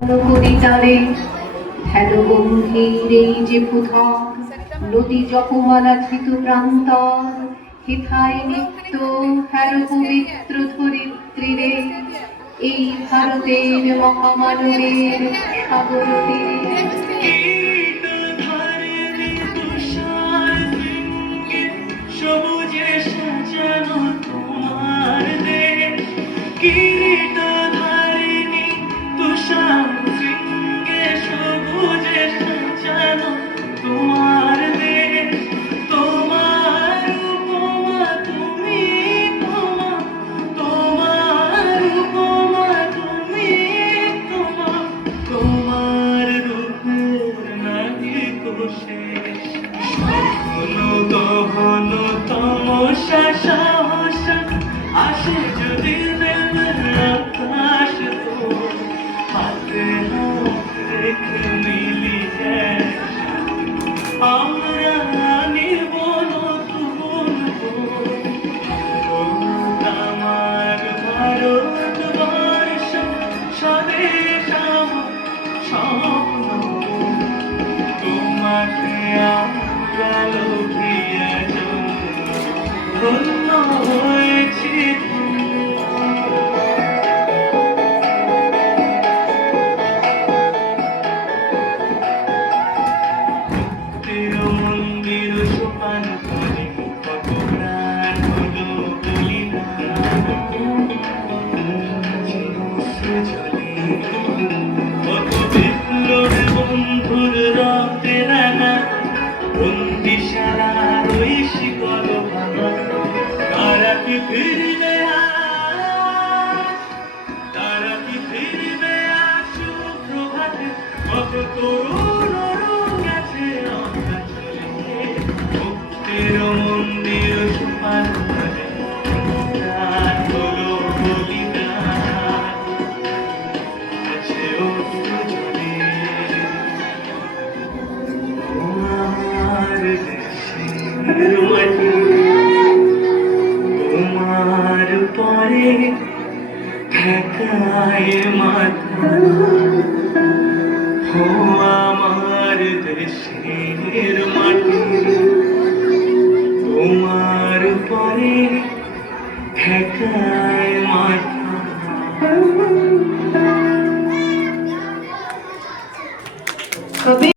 কবিতারে হেল গম্ভীর এই যে পুথর নদী জপমালা ধৃত প্রান্তর হেথায় নিত্য হেল পবিত্র ধরিত্রীরে এই ভারতের মহামানবের সাগর তীরে সবুজে সাজানো তোমার দেশ কিরীটধারিণী তুষার শৃঙ্গে সবুজে সাজানো তোমার দেশ তোমার উপমা তুমি তোমা তোমার উপমা তুমি তোমা তোমার রূপের নাহি শেষ স্বপ্ন দহন তমসা সাহসা আসে যদি আকাশ তো হাতে হাত রেখে মিলি যায় আমরা নিব নতুন আমার ভারতবর্ষ স্বদেশ আমার স্বপ্ন তোমাকে আমরা লোভিয়ে ধন্য হয়েছি মন্দির সোপান করে কত প্রাণ হলো বলিদান কত বিপ্লব বন্ধুর রক্তে রাঙা বন্দিশালা ওই শিকল ভাঙা তারা কি ফিরবে তারা কি ফিরবে সুপ্রভাতে কত তরুণ গেছে মুক্তির মন্দির সোপান করে প্রাণ হলো বলিদান আছে অস্ত্রজনে তোমার দেশের মাটি তোমার পরে ঠেকায় মাথা ও আমার দেশের